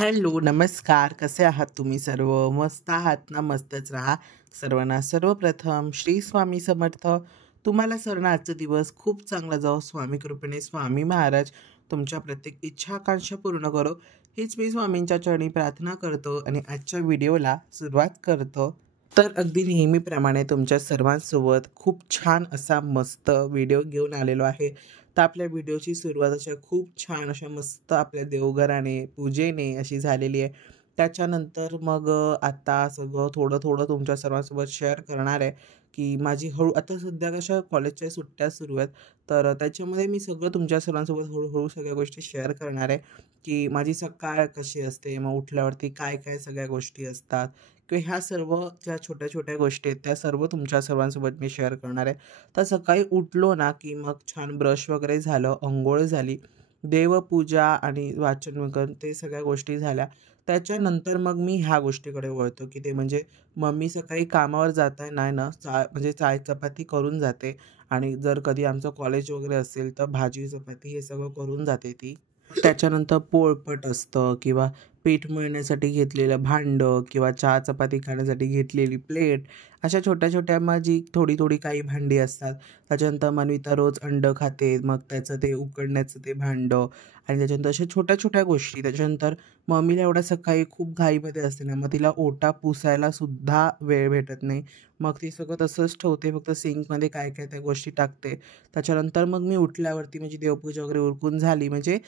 Hello, नमस्कार. कसे आहात तुम्ही सर्व? मस्त आहात ना? मस्तच राहा. सर्वांना सर्वप्रथम श्री स्वामी समर्थ. तुम्हाला सर्वांना आजचा दिवस खूप चांगला जावो. स्वामी कृपेने स्वामी महाराज तुमच्या प्रत्येक इच्छा आकांक्षा पूर्ण करो, हीच मी स्वामींच्या चरणी प्रार्थना करतो आणि आजच्या व्हिडिओला सुरुवात करतो. तर अगदी नेहमीप्रमाणे तुमच्या सर्वांसोबत खूप छान असा मस्त व्हिडिओ घेऊन आलेलो आहे. तर आपल्या व्हिडिओची सुरुवात अशा खूप छान अशा मस्त आपल्या देवघराने, पूजेने अशी झालेली आहे. त्याच्यानंतर मग आता सगळं थोडं-थोडं तुमच्या सर्वांसोबत शेअर करणार आहे, की माझी आता सध्या कशा कॉलेजच्या सुट्ट्या सुरू आहेत. तर त्याच्यामध्ये मी सगळं तुमच्या सर्वांसोबत हळू सगळ्या गोष्टी शेअर करणार आहे, की माझी सकाळ कशी असते, मग उठल्यावरती काय-काय सगळ्या गोष्टी असतात किंवा ह्या सर्व ज्या छोट्या-छोट्या गोष्टी आहेत, त्या सर्व तुमच्या सर्वांसोबत मी शेअर करणार आहे. तर सकाळी उठलो ना, की मग छान ब्रश वगैरे झालं, अंघोळ झाली, देवपूजा आणि वाचन वगैरे ते सगळ्या गोष्टी झाल्या. त्याच्यानंतर मग मी ह्या गोष्टीकडे वळतो, की ते म्हणजे मम्मी सकाळी कामावर जाताना ना, म्हणजे चपाती करून जाते आणि जर कधी आमचं कॉलेज वगैरे असेल, तर भाजी, चपाती हे सगळं करून जाते ती. त्याच्यानंतर पोळपट असतं किंवा पीठ मळण्यासाठी घेतलेलं भांडं किंवा चहा चपाती खाण्यासाठी घेतलेली प्लेट, अशा छोट्या-छोट्या माझी थोडी-थोडी काही भांडी असतात. त्याच्यानंतर मानविता रोज अंडं खाते, मग त्याचं ते उकडण्याचं ते भांडं आणि त्याच्यानंतर अशा छोट्या-छोट्या गोष्टी. त्याच्यानंतर मम्मीला एवढ्या सकाळी खूप घाईमध्ये असते ना, मग तिला ओटा पुसायला सुद्धा वेळ भेटत नाही. मग ती सगळं तसंच ठेवते, फक्त सिंकमध्ये काय-काय त्या गोष्टी टाकते. त्याच्यानंतर मग मी उठल्यावरती माझी देवपूजा वगैरे उरकून झाली म्हणजे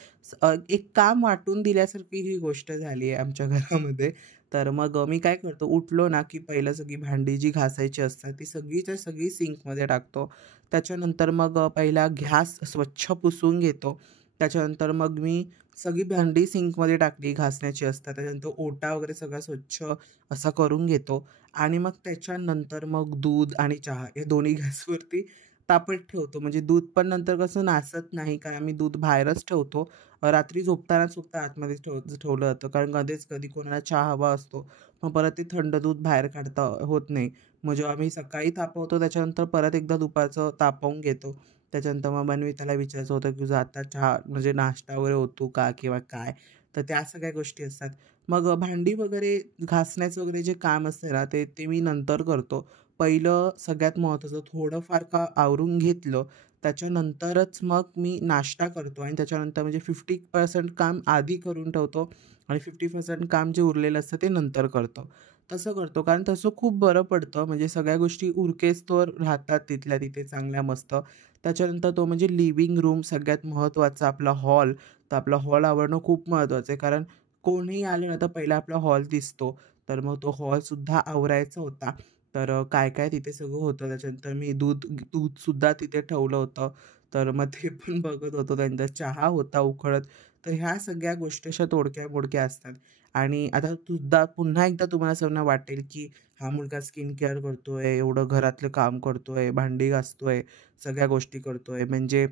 एक काम वाटून दिल्यासारखी ही गोष्ट झाली आहे आमच्या घरामध्ये. तर मग मी काय करतो, उठलो ना, की पहिलं सगळी भांडी जी घासायची असतात, ती सगळीच्या सगळी सिंकमध्ये टाकतो. त्याच्यानंतर मग पहिला गॅस स्वच्छ पुसून घेतो. त्याच्यानंतर मग मी सगळी भांडी सिंकमध्ये टाकली घासण्याची असतात. त्याच्यानंतर ओटा वगैरे सगळा स्वच्छ असा करून घेतो आणि मग त्याच्यानंतर मग दूध आणि चहा हे दोन्ही गॅसवरती तापत ठेवतो. म्हणजे दूध पण नंतर कसं नासत नाही, कारण आम्ही दूध बाहेरच ठेवतो. रात्री झोपतानाच फक्त आतमध्येच ठेवलं जातं. कारण कधीच कधी कोणाला चहा हवा असतो. मग परत ते थंड दूध बाहेर काढता होत नाही. मग जेव्हा आम्ही सकाळी तापवतो त्याच्यानंतर परत एकदा दुपारचं तापवून घेतो. त्याच्यानंतर मग त्याला विचारायचं होतं, की तुझा आता चहा म्हणजे नाश्ता वगैरे होतो का किंवा काय? तर त्या सगळ्या गोष्टी असतात. मग भांडी वगैरे घासण्याचं वगैरे जे काम असतं ना, ते ते मी नंतर करतो. पहिलं सगळ्यात महत्त्वाचं थोडंफार का आवरून घेतलं, त्याच्यानंतरच मग मी नाश्ता करतो आणि त्याच्यानंतर म्हणजे 50% काम आधी करून ठेवतो आणि 50% काम जे उरलेलं असतं ते नंतर करतो. तसं करतो कारण तसं खूप बरं पडतं म्हणजे सगळ्या गोष्टी उरकेस्तोवर राहतात तिथल्या तिथे चांगल्या मस्त. त्याच्यानंतर तो म्हणजे लिव्हिंग रूम सगळ्यात महत्त्वाचा आपला हॉल. तर आपला हॉल आवरणं खूप महत्त्वाचं आहे कारण कोणीही आलं ना, तर पहिला आपला हॉल दिसतो. तर मग तो हॉलसुद्धा आवरायचा होता. तर काय-काय तिथे सगळं होतं. त्याच्यानंतर मी दूधसुद्धा तिथे ठेवलं होतं. तर मग ते पण बघत होतो. त्यानंतर चहा होता उकळत. तर ह्या सगळ्या गोष्टी अशा तोडक्या-मोडक्या असतात. आणि आता सुद्धा पुन्हा एकदा तुम्हाला सर्वांना वाटेल, की हा मुलगा स्किन केअर करतोय, एवढं घरातलं काम करतोय, भांडी घासतोय, सगळ्या गोष्टी करतोय. म्हणजे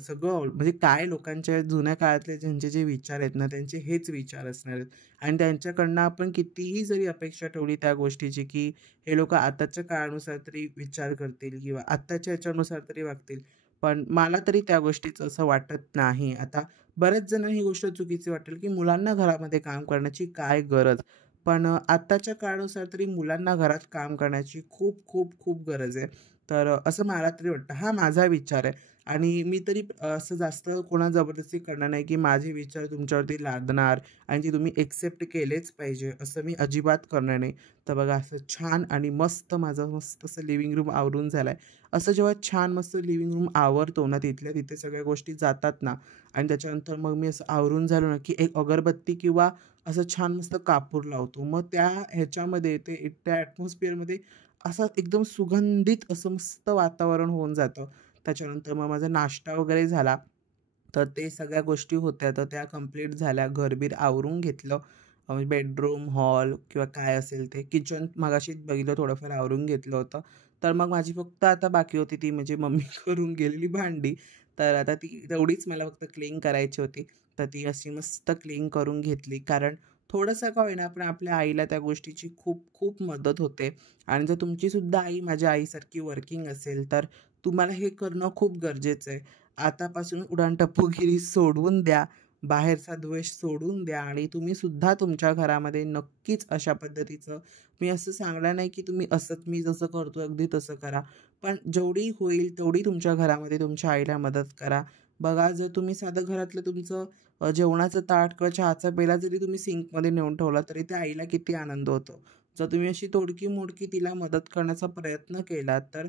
सगळं म्हणजे काय लोकांच्या जुन्या काळातले ज्यांचे जे विचार आहेत ना, त्यांचे हेच विचार असणार आहेत. आणि त्यांच्याकडनं आपण कितीही जरी अपेक्षा ठेवली त्या गोष्टीची, की हे लोकं आताच्या काळानुसार तरी विचार करतील किंवा आत्ताच्या ह्याच्यानुसार तरी वागतील. पण मला तरी त्या गोष्टीचं असं वाटत नाही. आता बऱ्याच जणांना ही गोष्ट चुकीची वाटेल, की मुलांना घरामध्ये काम करण्याची काय गरज? पण आत्ताच्या काळानुसार तरी मुलांना घरात काम करण्याची खूप गरज आहे. तर असं मला तरी वाटतं. हा माझा विचार आहे आणि मी तरी असं जास्त कोणाला जबरदस्ती करणार नाही, की माझे विचार तुमच्यावरती लादणार आणि ते तुम्ही एक्सेप्ट केलेच पाहिजे, असं मी अजिबात करणार नाही. तर बघा असं छान आणि माझं मस्त असं लिव्हिंग रूम आवरून झालं असं जेव्हा छान मस्त लिव्हिंग रूम आवरतो ना, तिथल्या तिथे सगळ्या गोष्टी जातात ना आणि त्याच्यानंतर मग मी असं आवरून झालो ना, की एक अगरबत्ती किंवा असं छान मस्त कापूर लावतो. मग त्या ह्याच्यामध्ये त्या ॲटमॉस्फिअरमध्ये असं एकदम सुगंधित असं मस्त वातावरण होऊन जातं. त्याच्यानंतर मग माझा नाश्ता वगैरे झाला. तर ते सगळ्या गोष्टी होत्या, तर त्या कंप्लीट झाल्या. घर-बीर आवरून घेतलं. बेडरूम, हॉल किंवा काय असेल ते. किचन मगाशीच बघितलं थोडंफार आवरून घेतलं होतं. तर मग माझी फक्त आता बाकी होती ती म्हणजे मम्मी करून गेलेली भांडी. तर आता ती तेवढीच मला फक्त क्लीन करायची होती. तर ती अशी मस्त क्लीन करून घेतली. कारण थोडंसं का होईना पण आपल्या आईला त्या गोष्टीची खूप मदत होते. आणि जर तुमचीसुद्धा आई माझ्या आईसारखी वर्किंग असेल, तर तुम्हाला हे करणं खूप गरजेचं आहे. आतापासून उडाणटप्पूगिरी सोडवून द्या. बाहेरचा द्वेष सोडून द्या आणि तुम्ही सुद्धा तुमच्या घरामध्ये नक्कीच अशा पद्धतीचं, मी असं सांगणार नाही की तुम्ही असंच मी जसं करतो अगदी तसं करा. पण जेवढी होईल तेवढी तुमच्या घरामध्ये तुमच्या आईला मदत करा. बघा, जर तुम्ही साधं घरातलं तुमचं जेवणाचं ताट किंवा चहाचा पेला जरी तुम्ही सिंकमध्ये नेऊन ठेवला तरी त्या आईला किती आनंद होतो. जर तुम्ही अशी तोडकी-मोडकी तिला मदत करण्याचा प्रयत्न केला तर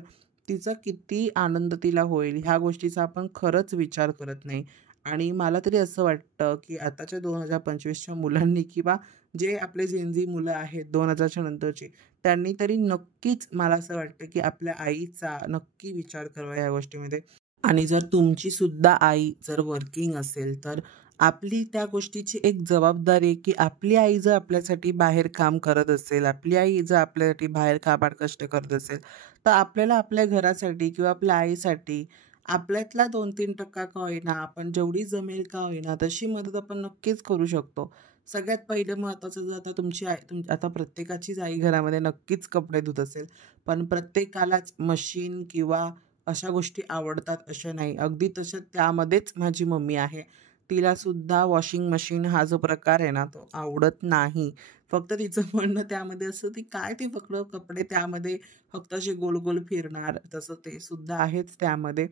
तिचा किती आनंद तिला होईल, ह्या गोष्टीचा आपण खरंच विचार करत नाही. आणि मला तरी असं वाटतं, की आताच्या 2025च्या मुलांनी किंवा जे आपले जेन मुलं आहेत 2000च्या नंतरची, त्यांनी तरी नक्कीच मला असं वाटतं, की आपल्या आईचा नक्की विचार करावा या गोष्टीमध्ये. आणि जर तुमची सुद्धा आई जर वर्किंग असेल, तर आपली त्या गोष्टीची एक जबाबदारी आहे, की आपली आई जर आपल्यासाठी बाहेर काम करत असेल, आपली आई जर आपल्यासाठी बाहेर काबाड कष्ट करत असेल, तर आपल्याला आपल्या घरासाठी किंवा आपल्या आईसाठी आपल्यातला 2-3% का होईना, आपण जेवढी जमेल का होईना, तशी मदत आपण नक्कीच करू शकतो. सगळ्यात पहिलं महत्त्वाचं जर आता तुमची आई आता प्रत्येकाचीच आई घरामध्ये नक्कीच कपडे धुत असेल, पण प्रत्येकालाच मशीन किंवा अशा गोष्टी आवडतात असं नाही. अगदी तसं त्यामध्येच माझी मम्मी आहे. तिलासुद्धा वॉशिंग मशीन हा जो प्रकार आहे ना, तो आवडत नाही. फक्त तिचं म्हणणं त्यामध्ये असं, ती काय ते फक्त कपडे त्यामध्ये फक्त असे गोल-गोल फिरणार, तसं ते सुद्धा आहेच त्यामध्ये.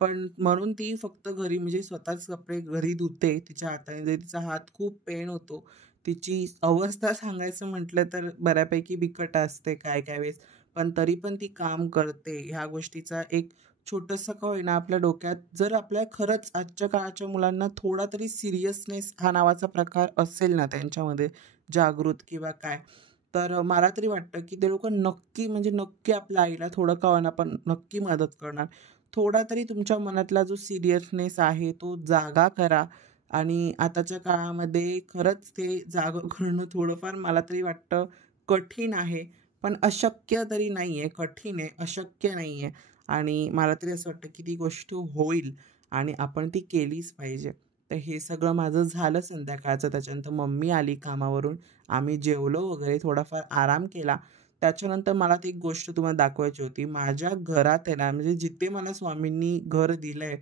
पण म्हणून ती फक्त घरी म्हणजे स्वतःच कपडे घरी धुते तिच्या हाताने. जरी तिचा हात खूप पेन होतो. तिची अवस्था सांगायचं म्हटलं तर बऱ्यापैकी बिकट असते काय-काय वेळेस. पण तरी पण ती काम करते. ह्या गोष्टीचा एक छोटंसं का होईना आपल्या डोक्यात, जर आपल्या खरंच आजच्या काळाच्या मुलांना थोडा तरी सिरियसनेस हा नावाचा प्रकार असेल ना त्यांच्यामध्ये, जागृत किंवा काय, तर मला तरी वाटतं की ते लोकं नक्की म्हणजे नक्की आपल्या आईला थोडं का होईना पण नक्की मदत करणार. थोडा तरी तुमच्या मनातला जो सिरियसनेस आहे तो जागा करा. आणि आताच्या काळामध्ये खरंच ते जागं करणं थोडंफार मला तरी वाटतं कठीण आहे. पण अशक्य तरी नाही आहे, कठीण आहे, अशक्य नाही आहे. आणि मला तरी असं वाटतं की ती गोष्ट होईल आणि आपण ती केलीच पाहिजे. तर हे सगळं माझं झालं संध्याकाळचं. त्याच्यानंतर मम्मी आली कामावरून. आम्ही जेवलो वगैरे, थोडाफार आराम केला. त्याच्यानंतर मला ती एक गोष्ट तुम्हाला दाखवायची होती. माझ्या घरात आहे ना, म्हणजे जिथे मला स्वामींनी घर दिलंय,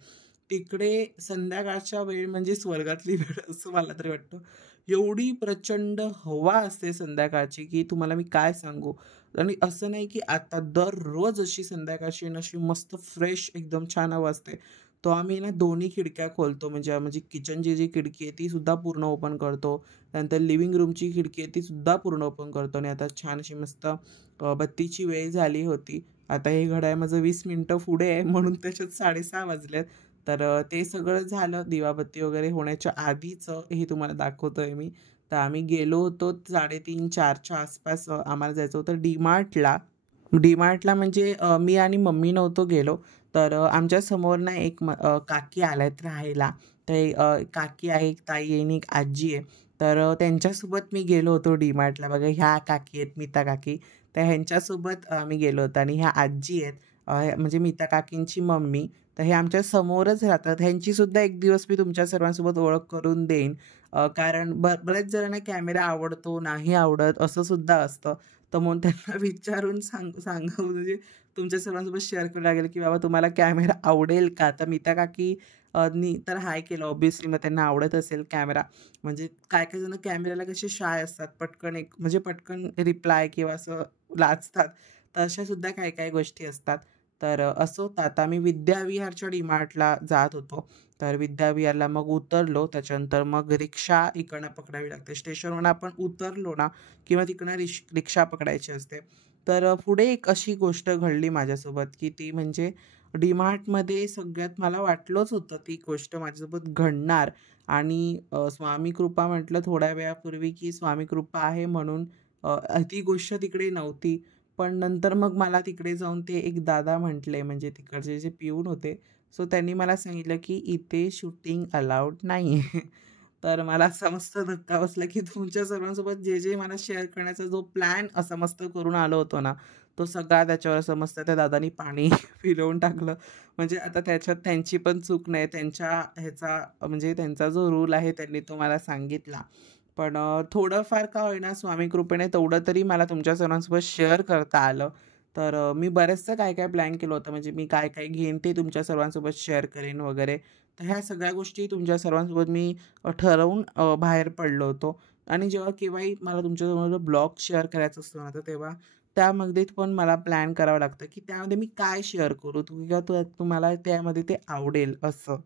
तिकडे संध्याकाळच्या वेळ म्हणजे स्वर्गातली वेळ असं मला तरी वाटतं. एवढी प्रचंड हवा असते संध्याकाळची, की तुम्हाला मी काय सांगू. आणि असं नाही की आता दररोज अशी संध्याकाळची ना अशी मस्त फ्रेश एकदम छान हवा असते. तो आम्ही ना दोन्ही खिडक्या खोलतो, म्हणजे म्हणजे किचनची जी खिडकी आहे ती सुद्धा पूर्ण ओपन करतो. त्यानंतर लिव्हिंग रूमची खिडकी आहे ती सुद्धा पूर्ण ओपन करतो. आणि आता छान अशी मस्त बत्तीची वेळ झाली होती. आता हे घड्याळ माझं 20 मिनिटं पुढे आहे म्हणून त्याच्यात 6:30 वाजलेत. तर ते सगळं झालं दिवाबत्ती वगैरे होण्याच्या आधीचं हे तुम्हाला दाखवतोय मी. तर आम्ही गेलो होतो 3:30-4च्या आसपास, आम्हाला जायचं होतं डी-मार्टला. डी-मार्टला म्हणजे मी आणि मम्मी नव्हतो गेलो. तर आमच्या समोर ना एक काकी आल्यात राहायला. ते काकी आहे, एक ताई आहे आणि एक आजी आहे. तर त्यांच्यासोबत मी गेलो होतो डी-मार्टला. बघा, ह्या काकी आहेत, मीता काकी. तर ह्यांच्यासोबत मी गेलो होतो आणि ह्या आजी आहेत, म्हणजे मीता काकींची मम्मी. तर हे आमच्या समोरच राहतात. ह्यांचीसुद्धा एक दिवस मी तुमच्या सर्वांसोबत ओळख करून देईन. कारण बऱ्याच जणांना कॅमेरा आवडतो, नाही आवडत असं सुद्धा असतं. तर म्हणून त्यांना विचारून सांगावं म्हणजे तुमच्या सर्वांसोबत शेअर करावं लागेल, की बाबा तुम्हाला कॅमेरा आवडेल का? तर मीता काकी नी तर हाय केलं ऑब्व्हियसली, मग त्यांना आवडत असेल कॅमेरा. म्हणजे काही-काही जण कॅमेऱ्याला कसे शाय असतात, पटकन एक म्हणजे पटकन रिप्लाय किंवा असं लाजतात. तर अशा सुद्धा काही-काही गोष्टी असतात. तर असं होतं. आता आम्ही विद्याविहारच्या डी-मार्टला जात होतो. तर विद्याविहारला मग उतरलो. त्याच्यानंतर मग रिक्षा इकडनं पकडावी लागते. स्टेशनवरून आपण उतरलो ना किंवा तिकडनं रिक्षा पकडायची असते. तर पुढे एक अशी गोष्ट घडली माझ्यासोबत, की ती म्हणजे डी-मार्टमध्ये सगळ्यात मला वाटलंच होतं ती गोष्ट माझ्यासोबत घडणार. आणि स्वामी कृपा म्हटलं थोड्या वेळापूर्वी, की स्वामी कृपा आहे म्हणून ती गोष्ट तिकडे नव्हती. पण नंतर मग मला तिकडे जाऊन ते एक दादा म्हटले, म्हणजे तिकडचे जे पिऊन होते. सो त्यांनी मला सांगितलं, की "इथे शूटिंग अलाउड नाही आहे." तर मला असा मस्त धक्का बसला, की तुमच्या सर्वांसोबत जे मला शेअर करण्याचा जो प्लॅन असा मस्त करून आलो होतो ना, तो सगळा त्याच्यावर असं मस्त त्या दादांनी पाणी फिरवून टाकलं. म्हणजे आता त्याच्यात त्यांची पण चूक नाही. त्यांच्या ह्याचा म्हणजे त्यांचा जो रूल आहे त्यांनी तो मला सांगितला. पण थोडंफार का होईना स्वामी कृपेने तेवढं तरी मला तुमच्या सर्वांसोबत शेअर करता आलं. तर मी बरेचसं काय-काय प्लॅन केलं होतं. म्हणजे मी काय-काय घेईन ते तुमच्या सर्वांसोबत शेअर करेन वगैरे. तर ह्या सगळ्या गोष्टी तुमच्या सर्वांसोबत मी ठरवून बाहेर पडलो होतो. आणि जेव्हा केव्हाही मला तुमच्यासमोर ब्लॉग शेअर करायचा असतो ना, तर तेव्हा त्यामध्ये पण मला प्लॅन करावं लागतं, की त्यामध्ये मी काय शेअर करू किंवा तुम्हाला त्यामध्ये ते आवडेल असं.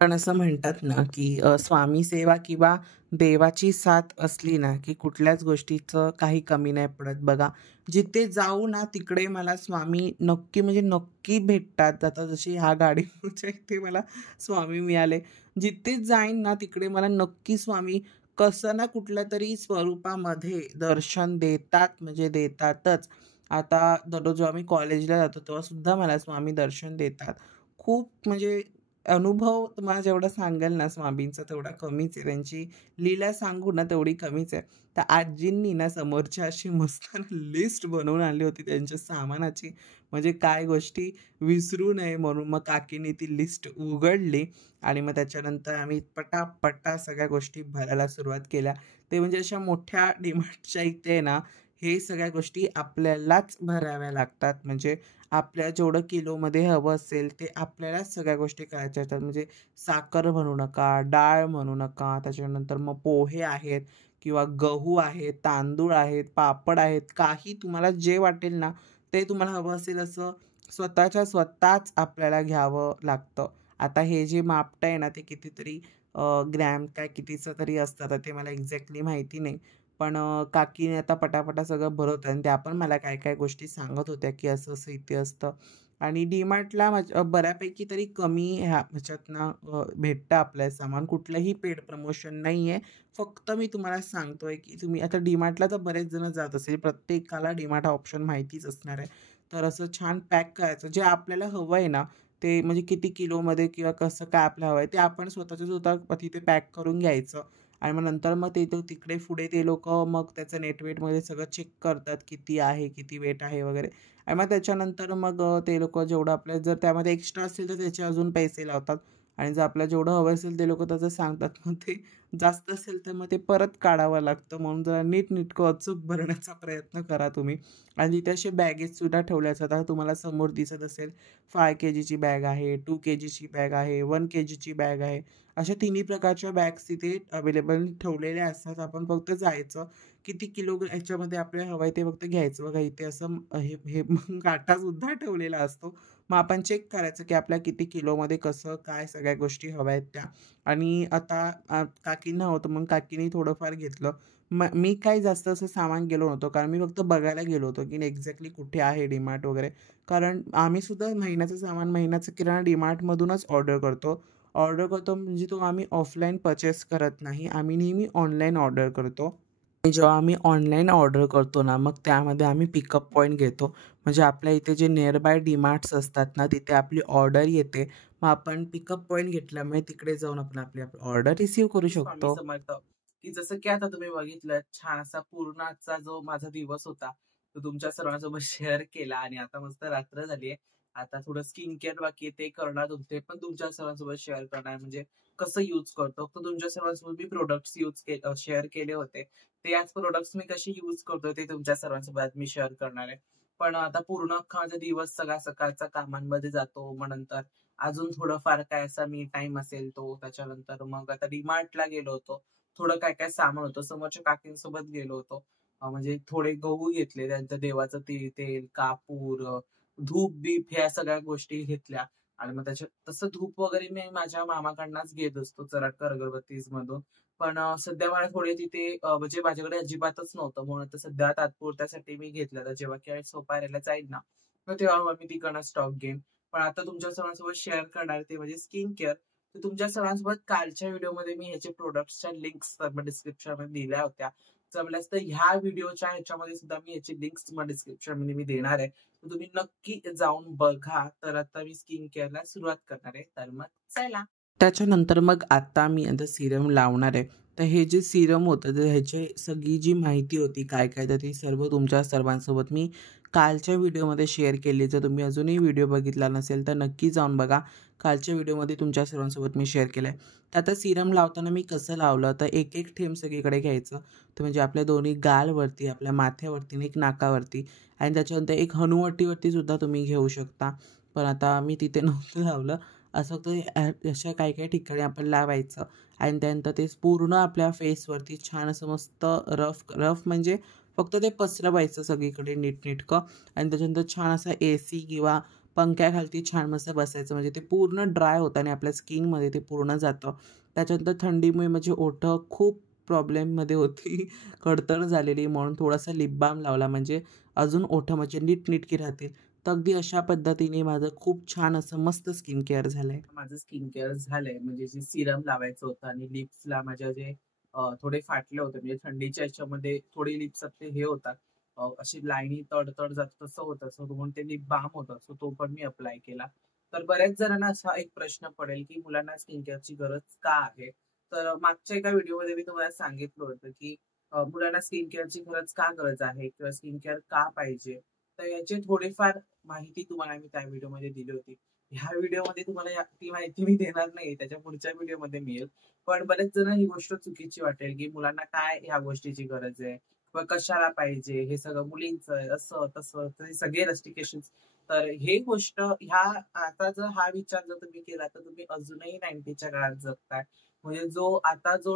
पण असं म्हणतात ना, की स्वामी सेवा किंवा देवाची साथ असली ना, की कुठल्याच गोष्टीचं काही कमी नाही पडत बघा. जिथे जाऊ ना, तिकडे मला स्वामी नक्की म्हणजे नक्की भेटतात. आता जशी ह्या गाडीवरच्या इथे मला स्वामी मिळाले. जिथे जाईन ना, तिकडे मला नक्की स्वामी कसं ना कुठल्यातरी स्वरूपामध्ये दर्शन देतात म्हणजे देतातच. आता दररोज जेव्हा मी कॉलेजला जातो, तेव्हा सुद्धा मला स्वामी दर्शन देतात. खूप म्हणजे अनुभव तुम्हाला जेवढा सांगेल ना स्वामींचा तेवढा कमीच आहे. त्यांची लीला सांगू ना तेवढी कमीच आहे. तर आजींनी ना समोरची अशी मस्त लिस्ट बनवून आणली होती त्यांच्या सामानाची. म्हणजे काय गोष्टी विसरू नये म्हणून मग काकीने ती लिस्ट उघडली आणि मग त्याच्यानंतर आम्ही पटापटा सगळ्या गोष्टी भरायला सुरुवात केल्या. ते म्हणजे अशा मोठ्या डीमार्टच्या इथे ना, हे सगळ्या गोष्टी आपल्यालाच भराव्या लागतात. म्हणजे आपल्या जेवढं किलोमध्ये हवं असेल ते आपल्यालाच सगळ्या गोष्टी करायच्या असतात. म्हणजे साखर म्हणू नका, डाळ म्हणू नका, त्याच्यानंतर मग पोहे आहेत किंवा गहू आहेत, तांदूळ आहेत, पापड आहेत, काही तुम्हाला जे वाटेल ना, ते तुम्हाला हवं असेल असं स्वतःच्या स्वतःच आपल्याला घ्यावं लागतं. आता हे जे मापटं आहे ना, ते कितीतरी ग्रॅम काय कितीचं तरी असतं. आता ते मला एक्झॅक्टली माहिती नाही. पण काकीने आता पटापटा सगळं भरवत आणि त्या पण मला काय-काय गोष्टी सांगत होत्या, की असं-असं इथे असतं. आणि डी-मार्टला बऱ्यापैकी तरी कमी ह्याच्यातनं भेटतं आपल्याला सामान. कुठलंही पेड प्रमोशन नाहीये. फक्त मी तुम्हाला सांगतोय, की तुम्ही आता डी-मार्टला तर बरेच जण जात असेल. प्रत्येकाला डी-मार्ट हा ऑप्शन माहितीच असणार आहे. तर असं छान पॅक करायचं. जे आपल्याला हवं आहे ना, ते म्हणजे किती किलोमध्ये किंवा कसं काय आपल्याला हवं आहे, ते आपण स्वतःच्या स्वतः तिथे पॅक करून घ्यायचं. आणि मग नंतर मग ते तिकडे पुढे ते लोकं मग त्याचं नेट-वेटमध्ये सगळं चेक करतात, किती आहे, किती वेट आहे वगैरे. आणि मग त्याच्यानंतर मग ते लोकं जेवढं आपल्याला जर त्यामध्ये एक्स्ट्रा असेल, तर त्याचे अजून पैसे लावतात. आणि जर आपल्याला जेवढं हवं असेल, ते लोकं त्याचं सांगतात. मग ते जास्त असेल, तर मग ते परत काढावं लागतं. म्हणून जरा नीटनेटकं अचूक भरण्याचा प्रयत्न करा तुम्ही. आणि तिथे असे बॅगेससुद्धा ठेवल्या असतात. आता तुम्हाला समोर दिसत असेल 5 केजीची बॅग आहे, 2 केजीची बॅग आहे, 1 केजीची बॅग आहे. अशा तिन्ही प्रकारच्या बॅग्स तिथे अवेलेबल ठेवलेल्या असतात. आपण फक्त जायचं, किती किलो ह्याच्यामध्ये आपल्याला हवं आहे ते फक्त घ्यायचं. बघा इथे असं हे हे काटासुद्धा ठेवलेला असतो. मग आपण चेक करायचं, की आपल्याला किती किलोमध्ये कसं काय सगळ्या गोष्टी हव्या आहेत त्या. आणि आता काकींना होतं मग काकींनी थोडंफार घेतलं. मी काही जास्त असं सामान गेलो नव्हतो. कारण मी फक्त बघायला गेलो होतो, की एक्झॅक्टली कुठे आहे डी-मार्ट वगैरे. कारण आम्ही सुद्धा महिन्याचं सामान, महिन्याचा किराणा डी-मार्टमधूनच ऑर्डर करतो म्हणजे तो आम्ही ऑफलाईन पर्चेस करत नाही. आम्ही नेहमी ऑनलाईन ऑर्डर करतो. आणि जेव्हा आम्ही ऑनलाईन ऑर्डर करतो ना, मग त्यामध्ये आम्ही पिकअप पॉइंट घेतो. म्हणजे आपल्या इथे जे निअर बाय डी-मार्ट्स असतात ना, तिथे आपली ऑर्डर येते. मग आपण पिकअप पॉइंट घेतल्यामुळे तिकडे जाऊन आपण आपली ऑर्डर रिसीव्ह करू शकतो. स्वामी समर्थ, की जसं की आता तुम्ही बघितलं छान असा पूर्ण आजचा जो माझा दिवस होता, तो तुमच्या सर्वांसोबत शेअर केला आणि आता मस्त रात्र झाली आहे. आता थोडं स्किन केअर बाकी आहे ते करणार होते, पण तुमच्या सर्वांसोबत शेअर करणार म्हणजे कसं यूज करतो. तर तुमच्या सर्वांसोबत मी प्रोडक्ट्स शेअर केले होते. ते याच प्रोडक्ट्स मी कशी यूज करतो ते तुमच्या सर्वांसोबत मी शेअर करणार आहे. पण आता पूर्ण अख्खा माझा दिवस सगळा सकाळचा कामांमध्ये जातो. मग नंतर अजून थोडंफार काय असा मी टाइम असेल तो. त्याच्यानंतर मग आता डी-मार्टला गेलो होतो. थोडं काय-काय सामान होतं. समोरच्या काकींसोबत गेलो होतो. म्हणजे थोडे गहू घेतले, त्यांचं देवाचं तेल, कापूर, धूप-बीप ह्या सगळ्या गोष्टी घेतल्या. आणि मग तसं धूप वगैरे मी माझ्या मामाकडनंच घेत असतो चरटकर अगरबत्तीजमधून. पण सध्या मला थोडे तिथे म्हणजे माझ्याकडे अजिबातच नव्हतं. म्हणून आता सध्या तात्पुरत्यासाठी मी घेतलं. तर जेव्हा केव्हा सोपाऱ्याला जाईल ना, तर तेव्हा मी तिकडनं स्टॉक घेईन. पण आता तुमच्या सर्वांसोबत शेअर करणार ते म्हणजे स्किन केअर. तर तुमच्या सर्वांसोबत कालच्या व्हिडिओमध्ये मी ह्याचे प्रोडक्ट्सच्या लिंक्स डिस्क्रिप्शनमध्ये दिल्या होत्या. जमल्यास तर ह्या व्हिडिओच्या ह्याच्यामध्ये सुद्धा मी ह्याची लिंक्स डिस्क्रिप्शनमध्ये मी देणार आहे. तर तुम्ही नक्की जाऊन बघा. तर आता मी स्किन केअरला सुरुवात करणार आहे. तर मग चला. त्याच्यानंतर मग आता मी आता सीरम लावणार आहे. तर हे जे सीरम होतं तर ह्याची सगळी जी माहिती होती काय-काय तर ती सर्व तुमच्या सर्वांसोबत मी कालच्या व्हिडिओमध्ये शेअर केली. जर तुम्ही अजूनही व्हिडिओ बघितला नसेल तर नक्की जाऊन बघा. कालच्या व्हिडिओमध्ये तुमच्या सर्वांसोबत मी शेअर केलं आहे. तर आता सीरम लावताना मी कसं लावलं तर एक थेंब सगळीकडे घ्यायचं. तर म्हणजे आपल्या दोन्ही गालवरती, आपल्या माथ्यावरती आणि एक नाकावरती आणि त्याच्यानंतर एक हनुवटीवरती सुद्धा तुम्ही घेऊ शकता. पण आता मी तिथे नव्हतं लावलं. असं फक्त अशा काही काही ठिकाणी आपण लावायचं आणि त्यानंतर ते पूर्ण आपल्या फेसवरती छान असं मस्त रफ रफ म्हणजे फक्त ते पसरवायचं सगळीकडे नीटनेटकं आणि त्याच्यानंतर छान असा AC किंवा पंख्याखालती छान मस्त बसायचं म्हणजे ते पूर्ण ड्राय होतं आणि आपल्या स्किनमध्ये ते पूर्ण जातं. त्याच्यानंतर थंडीमुळे माझी ओठं खूप प्रॉब्लेममध्ये होती, कडतड झालेली म्हणून थोडासा लिप बाम लावला म्हणजे अजून ओठं म्हणजे नीटनेटकी राहतील. तर अगदी अशा पद्धतीने माझं खूप छान असं मस्त स्किन केअर झालंय. माझं स्किन केअर झालंय म्हणजे जे सिरम लावायचं होतं आणि लिप्सला माझ्या जे थोडे फाटले होते म्हणजे थंडीच्या ह्याच्यामध्ये थोडी लिप्स आपले हे होतात अशी लाईनी तडतड जात तसं होतं सो म्हणून ते लिप बाम होतं सो तो पण मी अप्लाय केला. तर बऱ्याच जणांना असा एक प्रश्न पडेल की मुलांना स्किन केअरची गरज का आहे. तर मागच्या एका व्हिडिओमध्ये मी तुम्हाला सांगितलं होतं की मुलांना स्किन केअरची खरंच गरज आहे किंवा स्किन केअर का पाहिजे. तर याची थोडीफार माहिती तुम्हाला मी त्या व्हिडिओमध्ये दिली होती. ह्या व्हिडिओमध्ये तुम्हाला ती माहिती मी देणार नाही, त्याच्या पुढच्या व्हिडिओमध्ये मिळेल. पण बरेच जण ही गोष्ट चुकीची वाटेल की मुलांना काय ह्या गोष्टीची गरज आहे किंवा कशाला पाहिजे, हे सगळं मुलींचं आहे, असं तसं हे सगळे रेस्ट्रिक्शन. तर हे गोष्ट ह्या आता जर हा विचार जर तुम्ही केला तर तुम्ही अजूनही 90च्या काळात जगताय. म्हणजे जो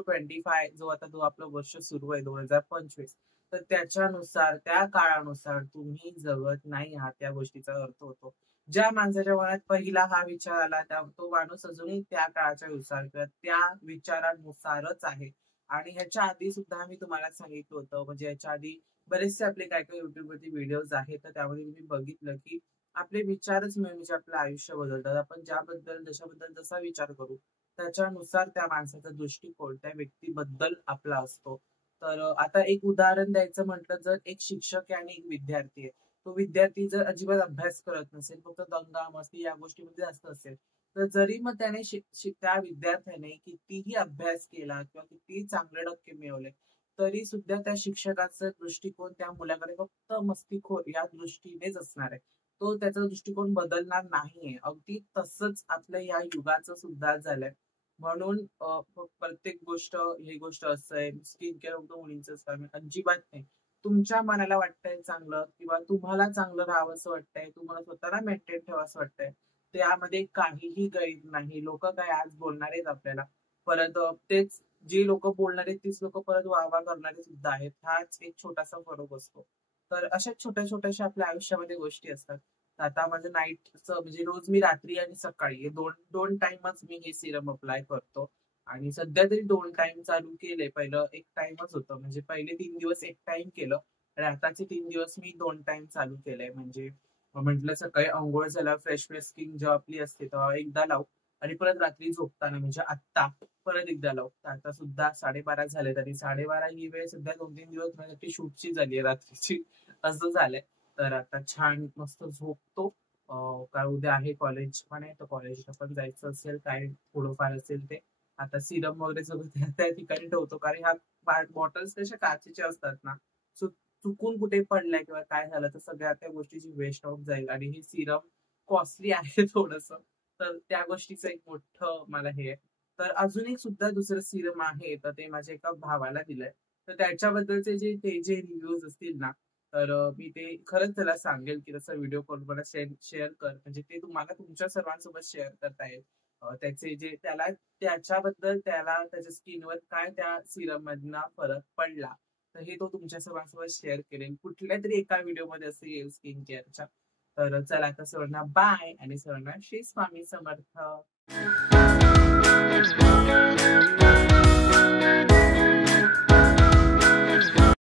25 जो आता जो आपलं वर्ष सुरू आहे 2025, तर त्याच्यानुसार त्या काळानुसार तुम्ही जगत नाही आहात त्या गोष्टीचा अर्थ होतो. ज्या माणसाच्या मनात पहिला हा विचार आला तो माणूस अजूनही त्या काळाच्या नुसार किंवा त्या विचारानुसारच आहे. आणि ह्याच्या आधी सुद्धा मी तुम्हाला सांगितलं होतं म्हणजे याच्या आधी बरेचसे आपले काय काय युट्यूबवरती व्हिडिओज आहेत तर त्यामध्ये मी बघितलं की आपले विचारच म्हणजे आपलं आयुष्य बदलतात. आपण जशाबद्दल जसा विचार करू त्याच्यानुसार त्या माणसाचा दृष्टिकोन त्या व्यक्तीबद्दल आपला असतो. तर आता एक उदाहरण द्यायचं म्हटलं जर एक शिक्षक आहे आणि एक विद्यार्थी आहे. तो विद्यार्थी जर अजिबात अभ्यास करत नसेल, फक्त दंगा, मस्ती या गोष्टीमध्ये जास्त असेल, तर जरी मग त्याने त्या विद्यार्थ्याने कितीही अभ्यास केला किंवा कितीही चांगले टक्के मिळवले, तरी सुद्धा त्या शिक्षकाचा दृष्टिकोन त्या मुलाकडे फक्त मस्तीखोर या दृष्टीनेच असणार आहे. तो त्याचा दृष्टिकोन बदलणार नाहीये. अगदी तसंच आपल्या या युगाचं सुद्धा झालंय. म्हणून प्रत्येक गोष्ट ही गोष्ट असं आहे, स्किन केअर फक्त मुलींचं असतं अजिबात नाही. तुमच्या मनाला वाटतंय चांगलं किंवा तुम्हाला चांगलं राहावंसं वाटतंय, तुम्हाला स्वतःला मेंटेन ठेवावंसं वाटतंय, त्यामध्ये काहीही गैर नाही. लोकं काय आज बोलणार आहेत आपल्याला. परत तेच जी लोकं बोलणार आहेत तीच लोकं परत वाह-वाह करणारे सुद्धा आहेत. हाच एक छोटासा फरक असतो. तर अशा छोट्या-छोट्याशा आपल्या आयुष्यामध्ये गोष्टी असतात. आता माझं नाईटचं म्हणजे रोज मी रात्री आणि सकाळी हे 2 टाईमच मी हे सिरम अप्लाय करतो. आणि सध्या तरी 2 टाईम चालू केले. पहिलं 1 टाईमच होतं. म्हणजे पहिले 3 दिवस 1 टाईम केलं आणि आताचे 3 दिवस मी 2 टाईम चालू केलंय. म्हणजे म्हटलं सकाळी अंघोळ झाल्यावर फ्रेश स्किन जेव्हा आपली असते तेव्हा एकदा लावू आणि परत रात्री झोपताना म्हणजे आत्ता परत एकदा लावू. तर आता सुद्धा 12:30 झालेत आणि 12:30 ही वेळ सध्या 2-3 दिवस माझ्यासाठी शूटची झाली आहे रात्रीची. असं झालंय. तर आता छान मस्त झोपतो. कारण उद्या आहे कॉलेज पण आहे. तर कॉलेजला पण जायचं असेल, काय थोडंफार असेल ते. आता सिरम वगैरे सगळं त्या त्या ठिकाणी ठेवतो. कारण ह्या बॉटल्स कशा काचेच्या असतात ना, सो चुकून कुठे पडल्या किंवा काय झालं तर सगळ्या त्या गोष्टीची वेस्ट ऑफ जाईल आणि हे सिरम कॉस्टली आहे थोडंसं. तर त्या गोष्टीचं एक मोठं मला हे आहे. तर अजून एक सुद्धा दुसरं सिरम आहे. तर ते माझ्या एका भावाला दिलंय. तर त्याच्याबद्दलचे जे रिव्ह्यूज असतील ना, तर मी ते खरंच त्याला सांगेल, की तसा व्हिडिओ करून मला शेअर कर. म्हणजे ते तुम्हाला तुमच्या सर्वांसोबत शेअर करता येईल. त्याचे जे त्याच्याबद्दल त्याच्या स्किनवर काय त्या सिरम मधनं फरक पडला. तर हे तो तुमच्या सर्वांसोबत शेअर करेल. कुठल्यातरी एका व्हिडिओमध्ये असं येईल स्किन केअरच्या. तर चला आता सर्वांना बाय आणि सर्वांना श्री स्वामी समर्थ.